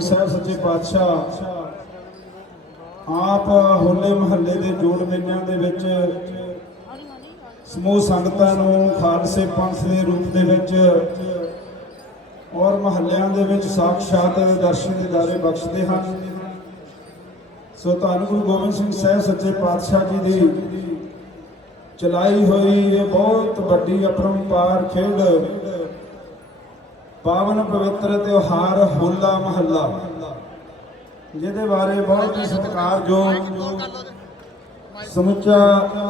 ਸਿੰਘ ਸਾਹਿਬ ਸੱਚੇ ਪਾਤਸ਼ਾਹ, ਆਪ ਹੋਲੇ ਮਹੱਲੇ ਦੇ ਜੋੜ ਮੇਲਿਆਂ ਦੇ ਵਿੱਚ, ਸਮੂਹ ਸੰਗਤਾਂ ਨੂੰ ਖਾਲਸੇ ਪੰਥ ਦੇ ਰੂਪ ਦੇ ਵਿੱਚ ਔਰ ਮਹੱਲਿਆਂ ਦੇ ਵਿੱਚ ਸਾਖਸ਼ਾਤ ਦਰਸ਼ਨ ਦਿਦਾਰੇ ਬਖਸ਼ਦੇ ਹਨ। ਸੋ ਧੰਨ ਗੁਰੂ ਗੋਬਿੰਦ ਸਿੰਘ ਸਾਹਿਬ ਸੱਚੇ ਪਾਤਸ਼ਾਹ ਜੀ ਦੀ ਚਲਾਈ ਹੋਈ ਇਹ ਬਹੁਤ ਵੱਡੀ ਅਪਰੰਪਾਰ ਖੇਡ ਪਾਵਨ ਪਵਿੱਤਰ ਤਿਉਹਾਰ ਹੋਲਾ ਮਹੱਲਾ, ਜਿਹਦੇ ਬਾਰੇ ਬਹੁਤ ਹੀ ਸਤਿਕਾਰਯੋਗ ਸਮੁੱਚਾ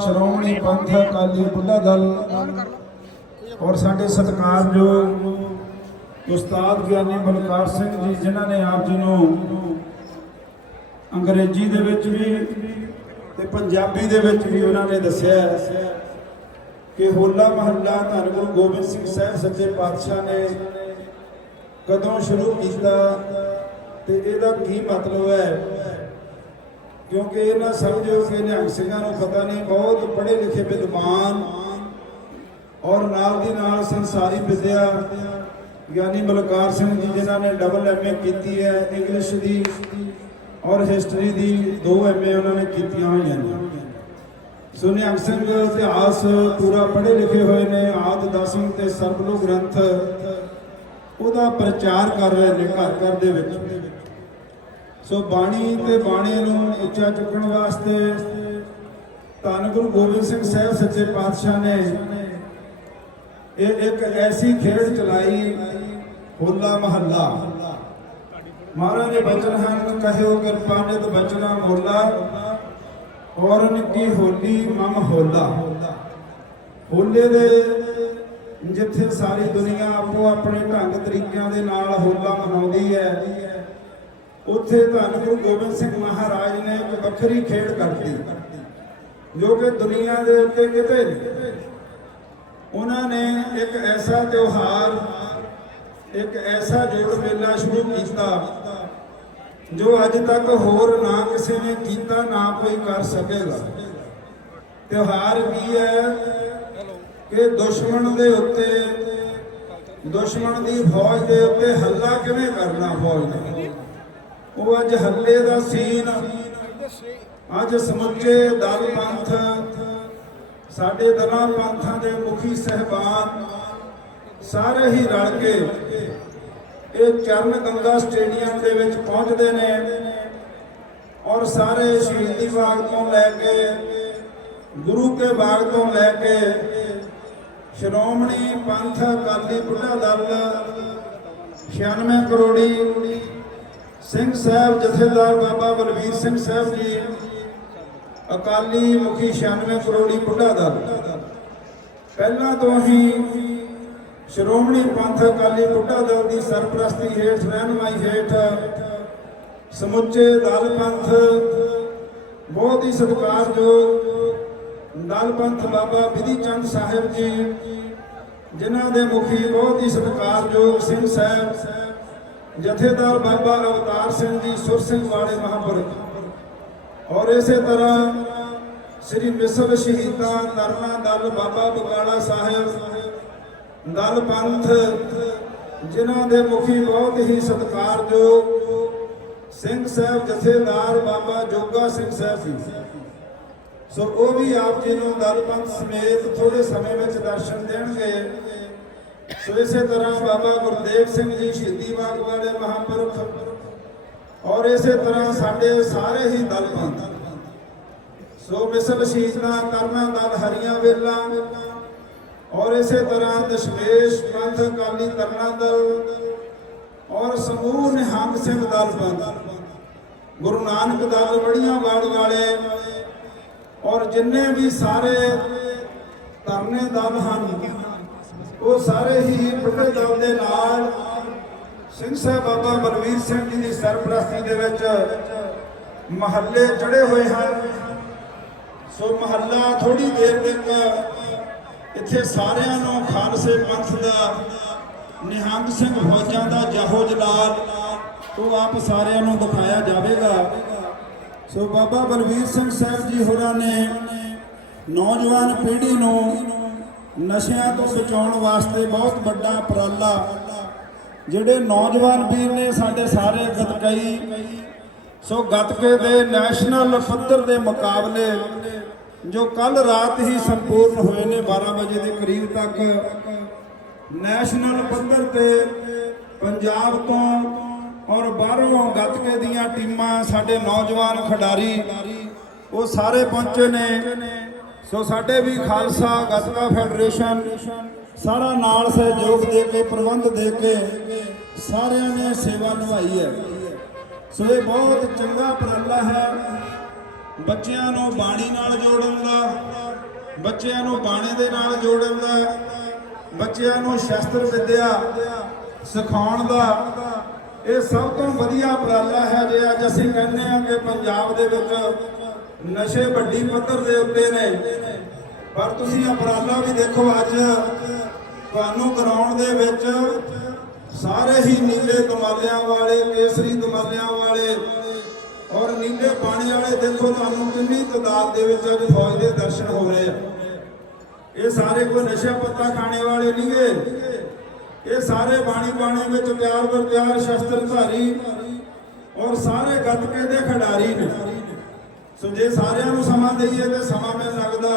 ਸ਼੍ਰੋਮਣੀ ਪੰਥ ਅਕਾਲੀ ਬੁੱਢਾ ਦਲ ਔਰ ਸਾਡੇ ਸਤਿਕਾਰਯੋਗ ਉਸਤਾਦ ਗਿਆਨੀ ਬਲਕਾਰ ਸਿੰਘ ਜੀ, ਜਿਨ੍ਹਾਂ ਨੇ ਆਪ ਜੀ ਨੂੰ ਅੰਗਰੇਜ਼ੀ ਦੇ ਵਿੱਚ ਵੀ ਤੇ ਪੰਜਾਬੀ ਦੇ ਵਿੱਚ ਵੀ ਉਹਨਾਂ ਨੇ ਦੱਸਿਆ ਕਿ ਹੋਲਾ ਮਹੱਲਾ ਧੰਨ ਗੁਰੂ ਗੋਬਿੰਦ ਸਿੰਘ ਸਾਹਿਬ ਸੱਚੇ ਪਾਤਸ਼ਾਹ ਨੇ ਕਦੋਂ ਸ਼ੁਰੂ ਕੀਤਾ ਤੇ ਇਹਦਾ ਕੀ ਮਤਲਬ ਹੈ? ਕਿਉਂਕਿ ਇਹ ਨਾ ਸਮਝੋ ਕਿ ਨਿਹੰਗ ਸਿੰਘਾਂ ਨੂੰ ਪਤਾ ਨਹੀਂ, ਬਹੁਤ ਪੜ੍ਹੇ ਲਿਖੇ ਵਿਦਵਾਨ ਔਰ ਨਾਲ ਦੀ ਨਾਲ ਸੰਸਾਰੀ ਵਿਦਿਆ ਗਿਆਨੀ ਬਲਕਾਰ ਸਿੰਘ ਜੀ, ਜਿਨ੍ਹਾਂ ਨੇ ਡਬਲ ਐਮਏ ਕੀਤੀ ਹੈ ਇੰਗਲਿਸ਼ ਦੀ ਔਰ ਹਿਸਟਰੀ ਦੀ ਦੋ ਐਮਏ ਉਹਨਾਂ ਨੇ ਕੀਤੀਆਂ ਹੋਈਆਂ ਨੇ। ਸੋ ਨਿਹੰਗ ਸਿੰਘ, ਇਤਿਹਾਸ ਪੂਰਾ ਪੜ੍ਹੇ ਲਿਖੇ ਹੋਏ ਨੇ, ਆਦ ਦਸਮ ਤੇ ਸਰਬਲੋ ਗ੍ਰੰਥ। ਉਹਦਾ ਪ੍ਰਚਾਰ ਕਰ ਰਹੇ ਨੇ ਘਰ ਘਰ ਦੇ ਵਿੱਚ। ਸੋ ਬਾਣੀ ਤੇ ਬਾਣੀ ਨੂੰ ਉੱਚਾ ਚੁੱਕਣ ਵਾਸਤੇ ਧੰਨ ਗੁਰੂ ਗੋਬਿੰਦ ਸਿੰਘ ਸਾਹਿਬ ਸੱਚੇ ਪਾਤਸ਼ਾਹ ਨੇ ਇਹ ਇੱਕ ਐਸੀ ਖੇਡ ਚਲਾਈ, ਹੋਲਾ ਮਹੱਲਾ। ਮਹਾਰਾਜ ਦੇ ਬਚਨ ਹਨ ਕਹਿਓ ਕਿਰਪਾ ਨਿਤ ਬਚਨਾ ਮੋਲਾ, ਔਰ ਨਿੱਕੀ ਹੋਲੀ ਮਮ ਹੋਲਾ। ਹੋਲੇ ਦੇ ਜਿੱਥੇ ਸਾਰੀ ਦੁਨੀਆ ਆਪੋ ਆਪਣੇ ਢੰਗ ਤਰੀਕਿਆਂ ਦੇ ਨਾਲ ਹੋਲਾ ਮਨਾਉਂਦੀ ਹੈ, ਉੱਥੇ ਧੰਨ ਗੁਰੂ ਗੋਬਿੰਦ ਸਿੰਘ ਮਹਾਰਾਜ ਨੇ ਇੱਕ ਵੱਖਰੀ ਖੇਡ ਕਰਤੀ, ਜੋ ਕਿ ਦੁਨੀਆ ਦੇ ਉੱਤੇ ਕਿਤੇ ਨਹੀਂ ਉਹਨਾਂ ਨੇ ਇੱਕ ਐਸਾ ਤਿਉਹਾਰ, ਇੱਕ ਐਸਾ ਜੋੜ ਮੇਲਾ ਸ਼ੁਰੂ ਕੀਤਾ, ਜੋ ਅੱਜ ਤੱਕ ਹੋਰ ਨਾ ਕਿਸੇ ਨੇ ਕੀਤਾ ਨਾ ਕੋਈ ਕਰ ਸਕੇਗਾ। ਤਿਉਹਾਰ ਕੀ ਹੈ? ਕਿ ਦੁਸ਼ਮਣ ਦੇ ਉੱਤੇ, ਦੁਸ਼ਮਣ ਦੀ ਫੌਜ ਦੇ ਉੱਤੇ ਹੱਲਾ ਕਿਵੇਂ ਕਰਨਾ ਫੌਜ ਨੇ? ਉਹ ਅੱਜ ਹੱਲੇ ਦਾ ਸੀਨ, ਅੱਜ ਸਮੁੱਚੇ ਦਲ ਪੰਥ, ਸਾਡੇ ਦਲਾਂ ਪੰਥਾਂ ਦੇ ਮੁਖੀ ਸਹਿਬਾਨ, ਸਾਰੇ ਹੀ ਰਲ ਕੇ ਇਹ ਚਰਨ ਗੰਗਾ ਸਟੇਡੀਅਮ ਦੇ ਵਿੱਚ ਪਹੁੰਚਦੇ ਨੇ ਔਰ ਸਾਰੇ ਸ਼ਹੀਦੀ ਬਾਗ ਤੋਂ ਲੈ ਕੇ, ਗੁਰੂ ਕੇ ਬਾਗ ਤੋਂ ਲੈ ਕੇ ਸ਼੍ਰੋਮਣੀ ਪੰਥ ਅਕਾਲੀ ਬੁੱਢਾ ਦਲ 96 ਕਰੋੜੀ ਸਿੰਘ ਸਾਹਿਬ ਜਥੇਦਾਰ ਬਾਬਾ ਬਲਵੀਰ ਸਿੰਘ ਸਾਹਿਬ ਜੀ, ਅਕਾਲੀ ਮੁਖੀ 96 ਕਰੋੜੀ ਬੁੱਢਾ ਦਲ। ਪਹਿਲਾਂ ਤੋਂ ਹੀ ਸ਼੍ਰੋਮਣੀ ਪੰਥ ਅਕਾਲੀ ਬੁੱਢਾ ਦਲ ਦੀ ਸਰਪ੍ਰਸਤੀ ਹੇਠ, ਰਹਿਨਮਾਈ ਹੇਠ ਸਮੁੱਚੇ ਦਲ ਪੰਥ ਬਹੁਤ ਹੀ ਸਤਿਕਾਰਯੋਗ ਦਲ ਪੰਥ ਬਾਬਾ ਵਿਧੀ ਚੰਦ ਸਾਹਿਬ ਜੀ, ਜਿਨ੍ਹਾਂ ਦੇ ਮੁਖੀ ਬਹੁਤ ਹੀ ਸਤਿਕਾਰਯੋਗ ਸਿੰਘ ਸਾਹਿਬ, ਜਥੇਦਾਰ ਬਾਬਾ ਅਵਤਾਰ ਸਿੰਘ ਜੀ, ਸੁਰ ਸਿੰਘ ਵਾਲੇ ਮਹਾਂਪੁਰਖ। ਔਰ ਇਸੇ ਤਰ੍ਹਾਂ ਸ੍ਰੀ ਮਿਸਰ ਸ਼ਹੀਦਾਂ ਤਰਨਾ ਦਲ ਬਾਬਾ ਬਗਾਲਾ ਸਾਹਿਬ, ਦਲ ਪੰਥ, ਜਿਨ੍ਹਾਂ ਦੇ ਮੁਖੀ ਬਹੁਤ ਹੀ ਸਤਿਕਾਰਯੋਗ ਸਿੰਘ ਸਾਹਿਬ, ਜਥੇਦਾਰ ਬਾਬਾ ਜੋਗਾ ਸਿੰਘ ਸਾਹਿਬ ਜੀ। ਸੋ ਉਹ ਵੀ ਆਪ ਜੀ ਨੂੰ ਦਲ ਪੰਥ ਸਮੇਤ ਥੋੜੇ ਸਮੇਂ ਵਿੱਚ ਦਰਸ਼ਨ ਦੇਣਗੇ। ਸੋ ਇਸੇ ਤਰ੍ਹਾਂ ਬਾਬਾ ਗੁਰਦੇਵ ਸਿੰਘ ਜੀ ਸ਼ਹੀਦੀ ਬਾਗ ਵਾਲੇ ਮਹਾਂਪੁਰਖ ਔਰ ਇਸੇ ਤਰ੍ਹਾਂ ਸਾਡੇ ਸਾਰੇ ਹੀ ਦਲ ਸੋ ਮਿਸਲ ਸ਼ਹੀਦਾਂ ਕਰਨਾ ਦਲ ਹਰੀਆਂ ਵੇਲਾ ਔਰ ਇਸੇ ਤਰ੍ਹਾਂ ਦਸ਼ਮੇਸ਼, ਪੰਥ, ਅਕਾਲੀ ਤਰਨਾ ਦਲ ਔਰ ਸਮੂਹ ਨਿਹੰਗ ਸਿੰਘ ਦਲ ਪੰਥ। ਗੁਰੂ ਨਾਨਕ ਦਲ, ਬੜੀਆਂ ਬਾੜ ਵਾਲੇ ਔਰ ਜਿੰਨੇ ਵੀ ਸਾਰੇ ਤਰਨੇ ਦਲ ਹਨ, ਉਹ ਸਾਰੇ ਹੀ ਬੁੱਢੇ ਦਲ ਦੇ ਨਾਲ ਸਿੰਘ ਸਾਹਿਬ ਬਾਬਾ ਬਲਵੀਰ ਸਿੰਘ ਜੀ ਦੀ ਸਰਪ੍ਰਸਤੀ ਦੇ ਵਿੱਚ ਮਹੱਲੇ ਚੜੇ ਹੋਏ ਹਨ। ਸੋ ਮਹੱਲਾ ਥੋੜੀ ਦੇਰ ਤੱਕ ਇੱਥੇ ਸਾਰਿਆਂ ਨੂੰ ਖਾਲਸੇ ਪੰਥ ਦਾ, ਨਿਹੰਗ ਸਿੰਘ ਫੌਜਾਂ ਦਾ ਜਾਹੋ ਜਲਾਲ ਉਹ ਆਪ ਸਾਰਿਆਂ ਨੂੰ ਦਿਖਾਇਆ ਜਾਵੇਗਾ। ਸੋ ਬਾਬਾ ਬਲਵੀਰ ਸਿੰਘ ਸਾਹਿਬ ਜੀ ਹੋਰਾਂ ਨੇ ਨੌਜਵਾਨ ਪੀੜ੍ਹੀ ਨੂੰ ਨਸ਼ਿਆਂ ਤੋਂ ਬਚਾਉਣ ਵਾਸਤੇ ਬਹੁਤ ਵੱਡਾ ਉਪਰਾਲਾ ਜਿਹੜੇ ਨੌਜਵਾਨ ਵੀਰ ਨੇ ਸਾਡੇ ਸਾਰੇ ਗਤਕਈ ਸੋ ਗਤਕੇ ਦੇ ਨੈਸ਼ਨਲ ਪੱਧਰ ਦੇ ਮੁਕਾਬਲੇ ਜੋ ਕੱਲ ਰਾਤ ਹੀ ਸੰਪੂਰਨ ਹੋਏ ਨੇ 12 ਵਜੇ ਦੇ ਕਰੀਬ ਤੱਕ, ਨੈਸ਼ਨਲ ਪੱਧਰ ਤੇ ਪੰਜਾਬ ਤੋਂ ਔਰ ਬਾਹਰੋਂ ਗਤਕੇ ਦੀਆਂ ਟੀਮਾਂ ਸਾਡੇ ਨੌਜਵਾਨ ਖਿਡਾਰੀ, ਉਹ ਸਾਰੇ ਪਹੁੰਚੇ ਨੇ। ਸੋ ਸਾਡੇ ਵੀ ਖਾਲਸਾ ਗਤਕਾ ਫੈਡਰੇਸ਼ਨ ਸਾਰਾ ਨਾਲ ਸਹਿਯੋਗ ਦੇ ਕੇ, ਪ੍ਰਬੰਧ ਦੇ ਕੇ ਸਾਰਿਆਂ ਨੇ ਸੇਵਾ ਨਿਭਾਈ ਹੈ। ਸੋ ਇਹ ਬਹੁਤ ਚੰਗਾ ਉਪਰਾਲਾ ਹੈ ਬੱਚਿਆਂ ਨੂੰ ਬਾਣੀ ਨਾਲ ਜੋੜਨ ਦਾ, ਬੱਚਿਆਂ ਨੂੰ ਬਾਣੀ ਦੇ ਨਾਲ ਜੋੜਨ ਦਾ, ਬੱਚਿਆਂ ਨੂੰ ਸ਼ਸਤਰ ਵਿੱਦਿਆ ਸਿਖਾਉਣ ਦਾ ਇਹ ਸਭ ਤੋਂ ਵਧੀਆ ਉਪਰਾਲਾ ਹੈ ਜੇ ਅੱਜ ਅਸੀਂ ਕਹਿੰਦੇ ਹਾਂ ਕਿ ਪੰਜਾਬ ਦੇ ਵਿੱਚ ਨਸ਼ੇ ਵੱਡੀ ਪੱਧਰ ਦੇ ਉੱਤੇ ਨੇ। ਪਰ ਤੁਸੀਂ ਉਪਰਾਲਾ ਵੀ ਦੇਖੋ ਅੱਜ, ਤੁਹਾਨੂੰ ਕਰਾਉਣ ਦੇ ਵਿੱਚ ਸਾਰੇ ਹੀ ਨੀਲੇ ਕਮਾਲਿਆਂ ਵਾਲੇ, ਕੇਸਰੀ ਕਮਾਲਿਆਂ ਵਾਲੇ ਔਰ ਨੀਲੇ ਪਾਣੀ ਵਾਲੇ ਦੇਖੋ ਤੁਹਾਨੂੰ ਕਿੰਨੀ ਤਾਦਾਦ ਦੇ ਵਿੱਚ ਅੱਜ ਫੌਜ ਦੇ ਦਰਸ਼ਨ ਹੋ ਰਹੇ ਆ। ਇਹ ਸਾਰੇ ਕੋਈ ਨਸ਼ਾ ਪੱਤਾ ਖਾਣੇ ਵਾਲੇ ਨਹੀਂਗੇ। ਇਹ ਸਾਰੇ ਬਾਣੀ ਬਾਣੀ ਵਿੱਚ ਤਿਆਰ ਬਰ ਤਿਆਰ ਸ਼ਸਤਰਧਾਰੀ ਔਰ ਸਾਰੇ ਗੱਤਕੇ ਦੇ ਖਿਡਾਰੀ ਨੇ। ਸੋ ਜੇ ਸਾਰਿਆਂ ਨੂੰ ਸਮਾਂ ਦਈਏ ਤੇ ਸਮਾਂ ਮੈਨੂੰ ਲੱਗਦਾ।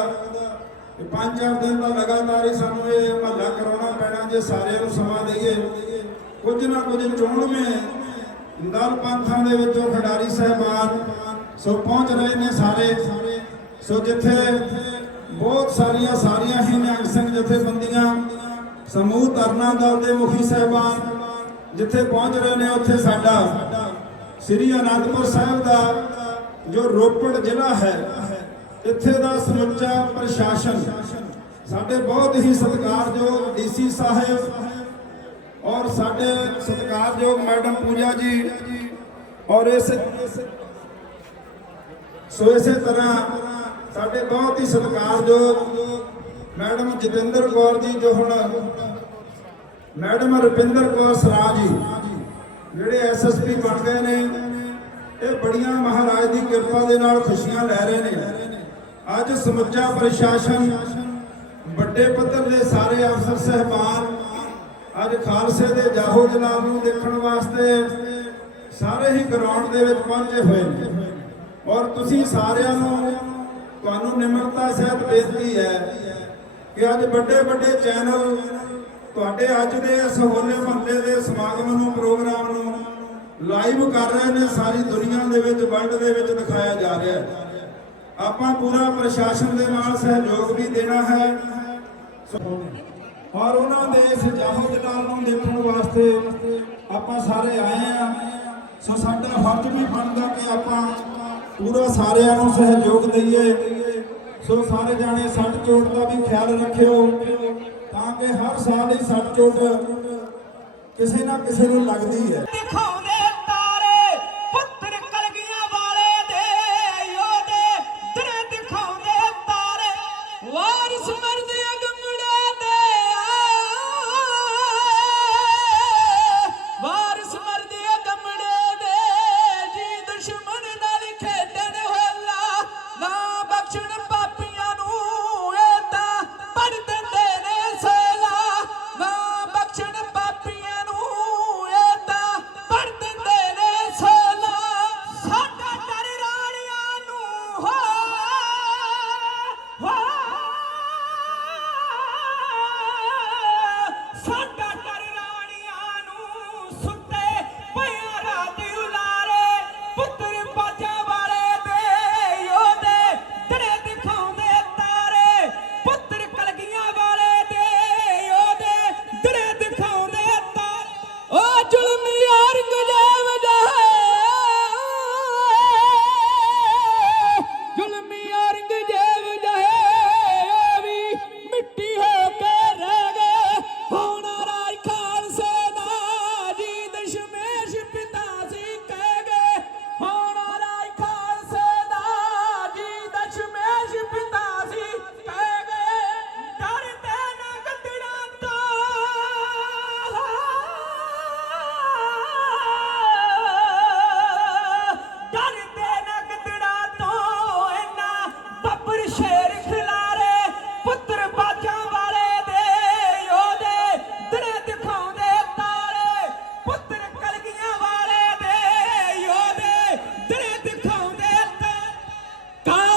ਕਿ ਪੰਜ ਚਾਰ ਦਿਨ ਦਾ ਲਗਾਤਾਰ ਹੀ ਸਾਨੂੰ ਇਹ ਮਹੱਲਾ ਕਰਾਉਣਾ ਪੈਣਾ ਜੇ ਸਾਰਿਆਂ ਨੂੰ ਸਮਾਂ ਦਈਏ। ਕੁਝ ਨਾ ਕੁਝ ਚੋਣਵੇਂ ਦਲ ਪੰਥਾਂ ਦੇ ਵਿੱਚੋਂ ਖਿਡਾਰੀ ਸਹਿਬਾਨ ਸੋ ਪਹੁੰਚ ਰਹੇ ਨੇ ਸਾਰੇ। ਸੋ ਜਿੱਥੇ ਬਹੁਤ ਸਾਰੀਆਂ ਸਾਰੀਆਂ ਹੀ ਨਿਹੰਗ ਸਿੰਘ ਜਥੇਬੰਦੀਆਂ ਸਮੂਹ ਤਰਨਾ ਦਲ ਦੇ ਮੁਖੀ ਸਹਿਬਾਨ ਜਿੱਥੇ ਪਹੁੰਚ ਰਹੇ ਨੇ ਉੱਥੇ ਸਾਡਾ ਸ੍ਰੀ ਅਨੰਦਪੁਰ ਸਾਹਿਬ ਦਾ ਜੋ ਰੋਪੜ ਜ਼ਿਲ੍ਹਾ ਹੈ, ਇੱਥੇ ਦਾ ਸਮੁੱਚਾ ਪ੍ਰਸ਼ਾਸਨ, ਸਾਡੇ ਬਹੁਤ ਹੀ ਸਤਿਕਾਰਯੋਗ ਡੀਸੀ ਸਾਹਿਬ ਔਰ ਸਾਡੇ ਸਤਿਕਾਰਯੋਗ ਮੈਡਮ ਪੂਜਾ ਜੀ ਔਰ ਇਸ ਸੋ ਇਸੇ ਤਰ੍ਹਾਂ ਸਾਡੇ ਬਹੁਤ ਹੀ ਸਤਿਕਾਰਯੋਗ ਮੈਡਮ ਜਤਿੰਦਰ ਕੌਰ ਜੀ, ਜੋ ਹੁਣ ਮੈਡਮ ਰੁਪਿੰਦਰ ਕੌਰ ਸਰਾ ਜੀ, ਜਿਹੜੇ ਐਸਐਸਪੀ ਬਣ ਗਏ ਨੇ, ਇਹ ਬੜੀਆਂ ਮਹਾਰਾਜ ਦੀ ਕਿਰਪਾ ਦੇ ਨਾਲ ਖੁਸ਼ੀਆਂ ਲੈ ਰਹੇ ਨੇ। ਅੱਜ ਸਮੁੱਚਾ ਪ੍ਰਸ਼ਾਸਨ, ਵੱਡੇ ਪੱਧਰ ਦੇ ਸਾਰੇ ਅਫਸਰ ਸਹਿਬਾਨ, ਅੱਜ ਖਾਲਸੇ ਦੇ ਜਾਹੋ ਜਨਾਬ ਨੂੰ ਦੇਖਣ ਵਾਸਤੇ ਸਾਰੇ ਹੀ ਗਰਾਊਂਡ ਦੇ ਵਿੱਚ ਪਹੁੰਚੇ ਹੋਏ ਨੇ। ਔਰ ਤੁਸੀਂ ਸਾਰਿਆਂ ਨੂੰ ਤੁਹਾਨੂੰ ਨਿਮਰਤਾ ਸਹਿਤ ਬੇਨਤੀ ਹੈ ਕਿ ਅੱਜ ਵੱਡੇ ਵੱਡੇ ਚੈਨਲ ਤੁਹਾਡੇ ਅੱਜ ਦੇ ਇਸ ਹੋਲੇ ਮਹੱਲੇ ਦੇ ਸਮਾਗਮ ਨੂੰ, ਪ੍ਰੋਗਰਾਮ ਨੂੰ ਲਾਈਵ ਕਰ ਰਹੇ ਨੇ, ਸਾਰੀ ਦੁਨੀਆ ਦੇ ਵਿੱਚ, ਵਰਲਡ ਦੇ ਵਿੱਚ ਦਿਖਾਇਆ ਜਾ ਰਿਹਾ ਹੈ। ਆਪਾਂ ਪੂਰਾ ਪ੍ਰਸ਼ਾਸਨ ਦੇ ਨਾਲ ਸਹਿਯੋਗ ਵੀ ਦੇਣਾ ਹੈ। ਔਰ ਉਹਨਾਂ ਦੇ ਇਸ ਜਾਹੋ ਜਲਾਲ ਨੂੰ ਦੇਖਣ ਵਾਸਤੇ ਆਪਾਂ ਸਾਰੇ ਆਏ ਆ ਸੋ ਸਾਡਾ ਫਰਜ਼ ਵੀ ਬਣਦਾ ਕਿ ਆਪਾਂ ਪੂਰਾ ਸਾਰਿਆਂ ਨੂੰ ਸਹਿਯੋਗ ਦਈਏ। ਸੋ ਸਾਰੇ ਜਾਣੇ ਸੱਟ ਚੋਟ ਦਾ ਵੀ ਖਿਆਲ ਰੱਖਿਓ, ਤਾਂ ਕਿ ਹਰ ਸਾਲ ਹੀ ਸੱਟ ਚੋਟ ਕਿਸੇ ਨਾ ਕਿਸੇ ਨੂੰ ਲੱਗਦੀ ਹੈ।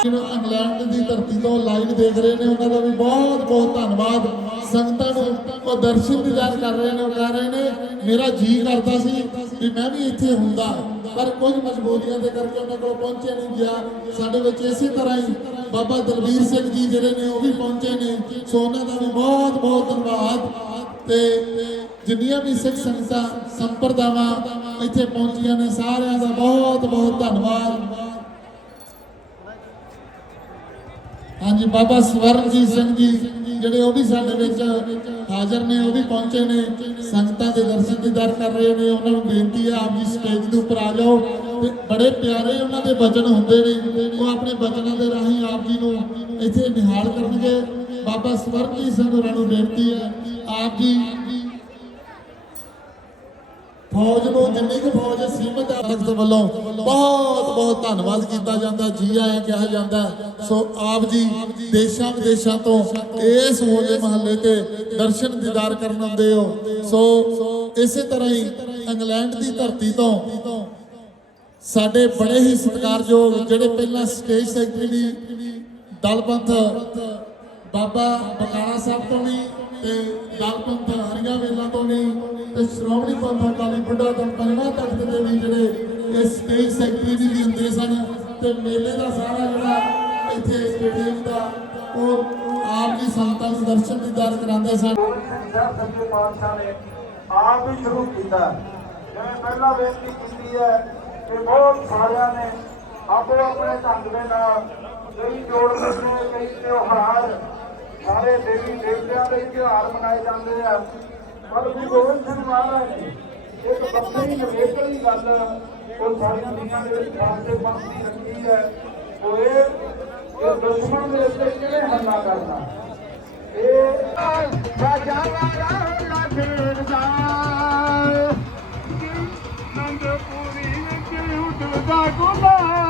ਜਿਹਨੂੰ ਇੰਗਲੈਂਡ ਦੀ ਧਰਤੀ ਤੋਂ ਲਾਈਵ ਦੇਖ ਰਹੇ ਨੇ, ਉਹਨਾਂ ਦਾ ਵੀ ਬਹੁਤ ਬਹੁਤ ਧੰਨਵਾਦ। ਸੰਗਤਾਂ ਨੂੰ ਉਹ ਦਰਸ਼ਨ ਦੀਦਾਰ ਕਰ ਰਹੇ ਨੇ, ਉਹ ਰਹੇ ਨੇ, ਮੇਰਾ ਜੀ ਕਰਦਾ ਸੀ ਵੀ ਮੈਂ ਵੀ ਇੱਥੇ ਹੁੰਦਾ। ਪਰ ਕੁਝ ਮਜਬੂਰੀਆਂ ਦੇ ਕਰਕੇ ਉਹਨਾਂ ਕੋਲ ਪਹੁੰਚਿਆ ਨਹੀਂ ਗਿਆ। ਸਾਡੇ ਵਿੱਚ ਇਸੇ ਤਰ੍ਹਾਂ ਹੀ ਬਾਬਾ ਦਲਵੀਰ ਸਿੰਘ ਜੀ ਜਿਹੜੇ ਨੇ, ਉਹ ਵੀ ਪਹੁੰਚੇ ਨੇ। ਸੋ ਉਹਨਾਂ ਦਾ ਵੀ ਬਹੁਤ ਬਹੁਤ ਧੰਨਵਾਦ। ਤੇ ਜਿੰਨੀਆਂ ਵੀ ਸਿੱਖ ਸੰਗਤਾਂ, ਸੰਪਰਦਾਵਾਂ ਇੱਥੇ ਪਹੁੰਚੀਆਂ ਨੇ, ਸਾਰਿਆਂ ਦਾ ਬਹੁਤ ਬਹੁਤ ਧੰਨਵਾਦ। ਹਾਂਜੀ, ਬਾਬਾ ਸਵਰਨਜੀਤ ਸਿੰਘ ਜੀ, ਜਿਹੜੇ ਉਹ ਵੀ ਸਾਡੇ ਵਿੱਚ ਹਾਜ਼ਰ ਨੇ, ਉਹ ਵੀ ਪਹੁੰਚੇ ਨੇ। ਸੰਗਤਾਂ ਦੇ ਦਰਸ਼ਨ ਦੀਦਾਰ ਕਰ ਰਹੇ ਨੇ। ਉਹਨਾਂ ਨੂੰ ਬੇਨਤੀ ਹੈ ਆਪ ਜੀ ਸਟੇਜ ਦੇ ਉੱਪਰ ਆ ਜਾਓ। ਤੇ ਬੜੇ ਪਿਆਰੇ ਉਹਨਾਂ ਦੇ ਬਚਨ ਹੁੰਦੇ ਨੇ। ਉਹ ਆਪਣੇ ਬਚਨਾਂ ਦੇ ਰਾਹੀਂ ਆਪ ਜੀ ਨੂੰ ਇੱਥੇ ਨਿਹਾਲ ਕਰਨਗੇ। ਬਾਬਾ ਸਵਰਨਜੀਤ ਸਿੰਘ ਹੋਰਾਂ ਨੂੰ ਬੇਨਤੀ ਹੈ ਆਪ ਜੀ ਫੌਜ ਨੂੰ ਜਿੰਨੀ ਕੁ ਫੌਜ ਸੀਮਤ ਤਖਤ ਵੱਲੋਂ। ਬਹੁਤ ਬਹੁਤ ਧੰਨਵਾਦ ਕੀਤਾ ਜਾਂਦਾ, ਜੀ ਆਇਆਂ ਕਿਹਾ ਜਾਂਦਾ। ਸੋ ਆਪ ਜੀ ਦੇਸ਼ਾਂ ਵਿਦੇਸ਼ਾਂ ਤੋਂ ਇਸ ਹੋਲੇ ਮਹੱਲੇ ਤੇ ਦਰਸ਼ਨ ਦੀਦਾਰ ਕਰਨ ਆਉਂਦੇ ਹੋ। ਸੋ ਇਸੇ ਤਰ੍ਹਾਂ ਹੀ ਇੰਗਲੈਂਡ ਦੀ ਧਰਤੀ ਤੋਂ ਸਾਡੇ ਬੜੇ ਹੀ ਸਤਿਕਾਰਯੋਗ ਜਿਹੜੇ ਪਹਿਲਾਂ ਸਟੇਜ ਸੈਕਟਰੀ ਵੀ ਦਲਪੰਥ ਬਾਬਾ ਬਕਾਲਾ ਸਾਹਿਬ ਤੋਂ ਵੀ ਤੇ ਦਲਪੰਥ ਹਰੀਆ ਵੇਲਾ ਤੋਂ ਵੀ ਤੇ ਸ਼੍ਰੋਮਣੀ ਪੰਥ ਅਕਾਲੀ ਬੁੱਢਾ ਦਲ ਪੰਜਵਾਂ ਤਖਤ ਦੇ ਵੀ ਜਿਹੜੇ ਇਹ ਸਟੇਜ ਸੈਕਟਰੀ ਵੀ ਵੀ ਹੁੰਦੇ ਸਨ ਤੇ ਮੇਲੇ ਦਾ ਸਾਰਾ ਜਿਹੜਾ ਇੱਥੇ ਸਟੇਡੀਅਮ ਦਾ, ਉਹ ਆਪ ਜੀ ਸੰਤਾਂ ਨੂੰ ਦਰਸ਼ਨ ਦੀਦਾਰ ਕਰਾਉਂਦੇ ਸਨ। ਗੋਬਿੰਦ ਸਿੰਘ ਸਾਹਿਬ ਸੱਚੇ ਪਾਤਸ਼ਾਹ ਨੇ ਆਪ ਹੀ ਸ਼ੁਰੂ ਕੀਤਾ। ਜਿਵੇਂ ਪਹਿਲਾਂ ਬੇਨਤੀ ਕੀਤੀ ਹੈ ਕਿ ਬਹੁਤ ਸਾਰਿਆਂ ਨੇ ਆਪੋ ਆਪਣੇ ਢੰਗ ਦੇ ਨਾਲ ਕਈ ਜੋੜ ਨੇ ਕਈ ਤਿਉਹਾਰ ਸਾਰੇ ਦੇਵੀ ਦੇਵਤਿਆਂ ਦੇ ਤਿਉਹਾਰ ਮਨਾਏ ਜਾਂਦੇ ਆ। ਪਰ ਗੁਰੂ ਗੋਬਿੰਦ ਸਿੰਘ ਮਹਾਰਾਜ ਨੇ ਇੱਕ ਵੱਖਰੀ ਨਵੇਕਲੀ ਗੱਲ ਉਹ ਸਾਰੀਆਂ ਦੁਨੀਆਂ ਦੇ ਵਿੱਚ ਖਾਲਸੇ ਪੰਥ ਰੱਖੀ ਹੈ। ਉਹ ਇਹ ਦੁਸ਼ਮਣ ਦੇ ਉੱਤੇ ਕਿਵੇਂ ਹਮਲਾ ਕਰਨਾ? ਇਹ ਰਾਜਾ ਵਾਲਾ ਖੇਡਦਾ ਨੰਦਪੁਰੀ ਵਿੱਚ ਉੱਡਦਾ ਗੁਲਾਬ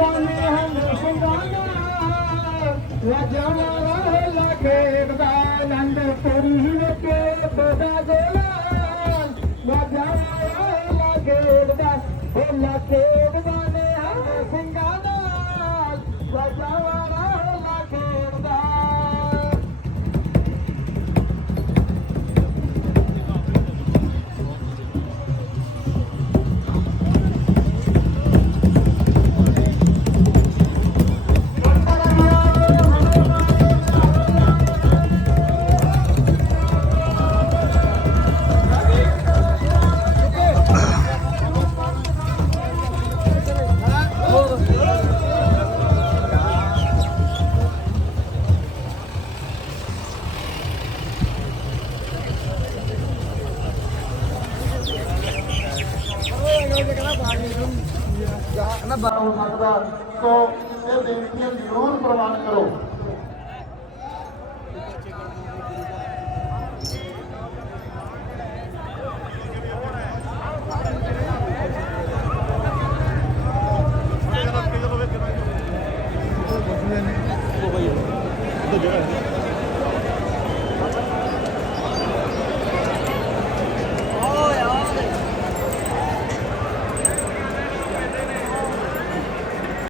ਖੇਡਦਾ ਨੇ ਹਮ ਸੰਗਾਨਾ ਰਾਜਾ ਵਾਲਾ ਹੋਲਾ ਖੇਡਦਾ ਨੰਦਪੁਰੀ ਵਿੱਚ ਬੜਾ ਗੋਲਾ। ਰਾਜਾ ਵਾਲਾ ਹੋਲਾ ਖੇਡਦਾ ਹੋਲਾ ਖੇਡਦਾ ਨੇ